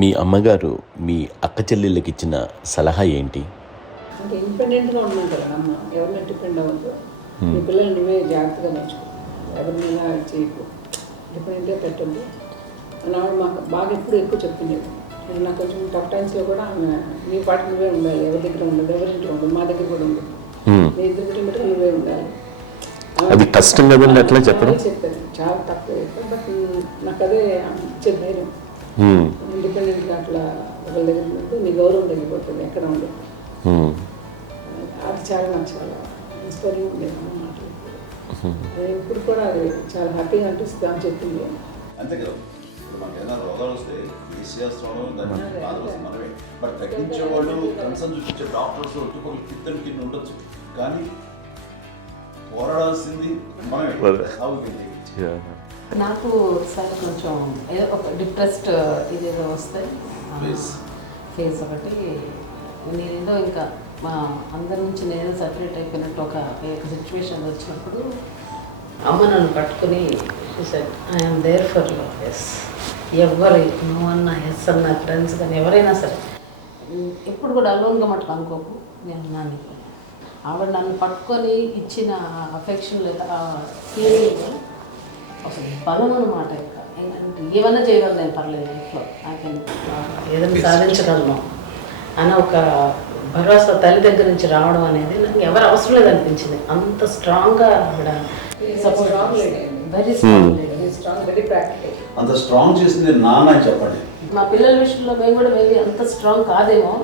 మీ అమ్మగారు మీ అక్క చెల్లెళ్ళకి ఇచ్చిన సలహా ఏంటి? అంటే ఇండిపెండెంట్గా ఉండమంటారు అమ్మ, ఎవరిని డిపెండ్ అవ్వద్దు, మీ పిల్లల్ని నువ్వే జాగ్రత్తగా నేర్చుకో, ఎవరిని ఇలా చేయకు, డిపెండెంట్గా పెట్టద్దు అని ఆవిడ మాకు బాగా ఎక్కువ చెప్తుండేది. నాకు కొంచెం టఫ్ టైమ్స్లో కూడా ఆమె నీ పాటు నువ్వే ఉండాలి, ఎవరి దగ్గర ఉండదు, ఎవరింట్లో ఉండదు, మా దగ్గర కూడా ఉండదు, నీ ఇద్దరు బట్టి నువ్వే ఉండాలి. అది కష్టం కదండి, అట్లా చెప్పడం చెప్పారు, చాలా తక్కువ చెప్పారు. బట్ నాకు అదే ఇచ్చే ధైర్యం, ఇండిపెండెంట్గా అట్లా ఒకరి దగ్గర ఉంటే నీ గౌరవం తగ్గిపోతుంది, ఎక్కడ ఉండదు. అది చాలా నాకు చాలా ఇన్స్పైరింగ్ ఉండేది అమ్మ మాటలు. అది ఇప్పుడు కూడా అది చాలా హ్యాపీగా అనిపిస్తుంది అని చెప్పింది. అంతే కదా, ఇప్పుడు మనకి ఏదైనా రోగాలు వస్తే చేస్తాము, దాన్ని బాధలు మనమే. బట్ తగ్గించే వాళ్ళు కన్సర్న్ చూపించే డాక్టర్స్ ఒట్టుకొక కింద కింద ఉండొచ్చు, కానీ పోరాడాల్సింది మనమే. నాకు సార్ కొంచెం ఏదో ఒక డిప్రెస్డ్ ఇదేదో వస్తే ఫేస్ ఒకటి నేనేదో ఇంకా మా అందరి నుంచి నేను సపరేట్ అయిపోయినట్టు ఒక సిచ్యువేషన్ వచ్చినప్పుడు అమ్మ నన్ను పట్టుకుని I'm there for you. Yes, ఎవరి నువ్వు అన్న ఎస్ అన్న ఫ్రెండ్స్ కానీ ఎవరైనా సరే ఎప్పుడు కూడా అలోన్గా మటుకు అనుకోకు, నేను నాన్న ఆవిడ నన్ను పట్టుకొని ఇచ్చిన అఫెక్షన్ లేదా ఫీలింగ్ అసలు బలం అన్నమాట. ఇంకా ఏమన్నా చేయగలను, నేను పర్లేదు లైఫ్లో నాకేం ఏదైనా సాధించగలను అని ఒక భరోసా తల్లి దగ్గర నుంచి రావడం అనేది నాకు ఎవరు అవసరం లేదనిపించింది. అంత స్ట్రాంగ్గా ఆవిడ support, very strong, very practical. అంత స్ట్రాంగ్ చేసింది నాన్న చెప్పండి. మా పిల్లల విషయంలో మేము కూడా మేబీ అంత స్ట్రాంగ్ కాదేమో.